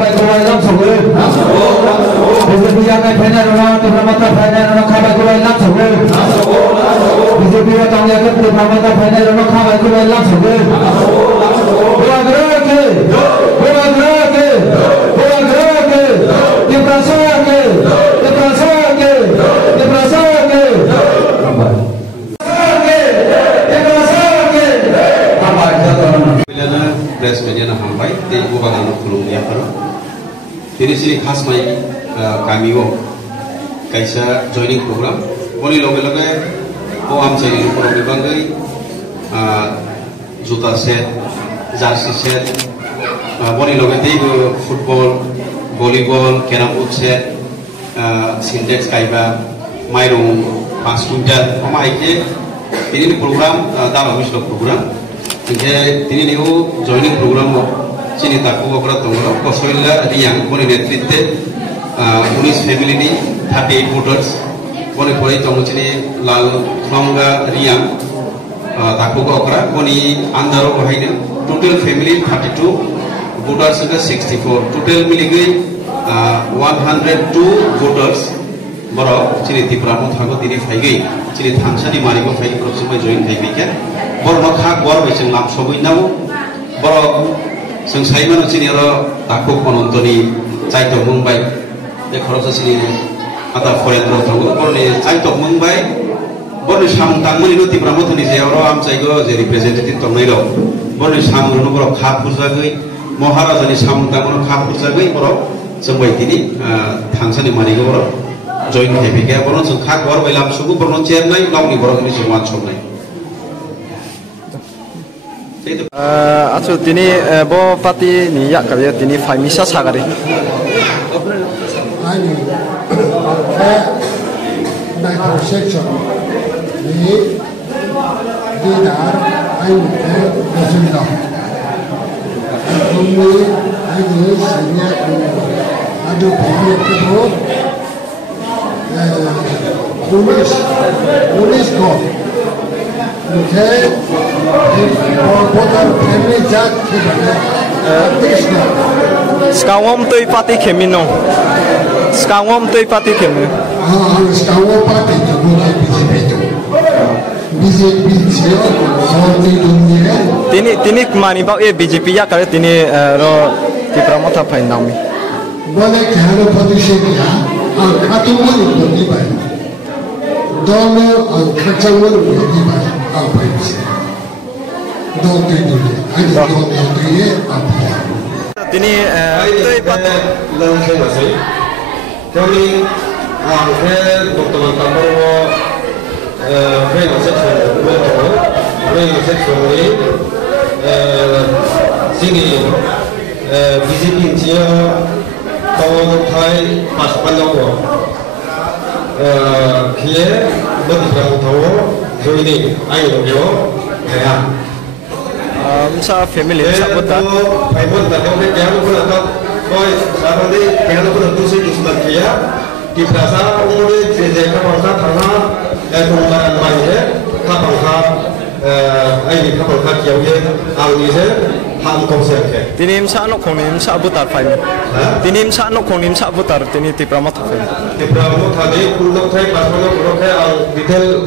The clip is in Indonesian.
खाबाय खबाय लाम सौगो बीजेपी आंनि फाइनाल राउन्ड टिप्रामाथा फाइनाल राउन्ड खाबाय खबाय लाम सौगो बीजेपी तांगियाखौ टिप्रामाथा फाइनाल राउन्ड खाबाय खबाय लाम सौगो बोराग्राके टिप्रासाके press media hambai di bukangan kulungnya per ini sih khas mai kami wo kaisa joining program boni loge o am chai program bangai juta set jersey set boni loge tei football volleyball carom board set syntax kaiba mairung 5 quintal ama ike ini program dalam wislo program ini nih joining program sini takku beberapa tonggo kosoila riang boni netritte unis family ni 38 voters boni pori tonggo sini lalu khongga riang takku beberapa boni andaro bahine total family 32 voters ke 64 total miligi 102 voters boro sini tipramo thago dini phaigai sini thangsani mariko phai prosumai join phaigai kan boro khak bor besing lam sobui nau boro जों साइमान चिनि र ताखौ पनन्तनि चाइतो मुंबाइ बे खरसा चिनि आदा फरेन्द्र थागो बरनि चाइतो मुंबाइ बरनि साम तांमनि न तिब्रामथनि जेयाव आम चाइगो जे रिप्रेजेन्टेटिभ तंनाइलो बरनि साम न बर खा फुरजागै महाराजानि साम तांमन खा फुरजागै बर जोंबाय दिनि थांसानि मानिगो बर जइन हेबिके बर जों खा गर बैलाम सुगु बरन चेरनाय लावनि बरनि जमान सबनाय Acu tini bo pati ni yak kali tini famisa sagari. Ani, section ni didar ani nasional. Kami ani senya adu pihak itu polis ko. Okay, Skawom tui pati kemino. Skawom tui pati kemino. Skawom pati tu bukan BJP tu. BJP seorang dunia. Tini kemana bau BJP ya kalau tini ro di Pramotha Phain nami. Boleh kalau posisi dia, katu mana boleh baik. Dono kacang mana boleh baik. Apa itu? Dua ini, ada dua ini apa? Ini itu pada langsung masih. Kami dokter Tambawa, friend section ini, sini BJP dia tahu Thai pas panjangnya, kia betul tahu. So ini, ayo yo, ya. Sa family sa buta. Ay buta, kami kaya pun atau, boy, sahabat ni kaya pun atau si dusman kaya, di plaza umur jeje kapal thana, kumbaran bayi, kapal ay kapal kaya ye, awi je, ham konsep ke. Tinim sa ano konim sa butar file. Tinim sa ano konim sa butar tini ti Pramotha file. Ti Pramotha ni kulok thai pasmano kulok thai ang detail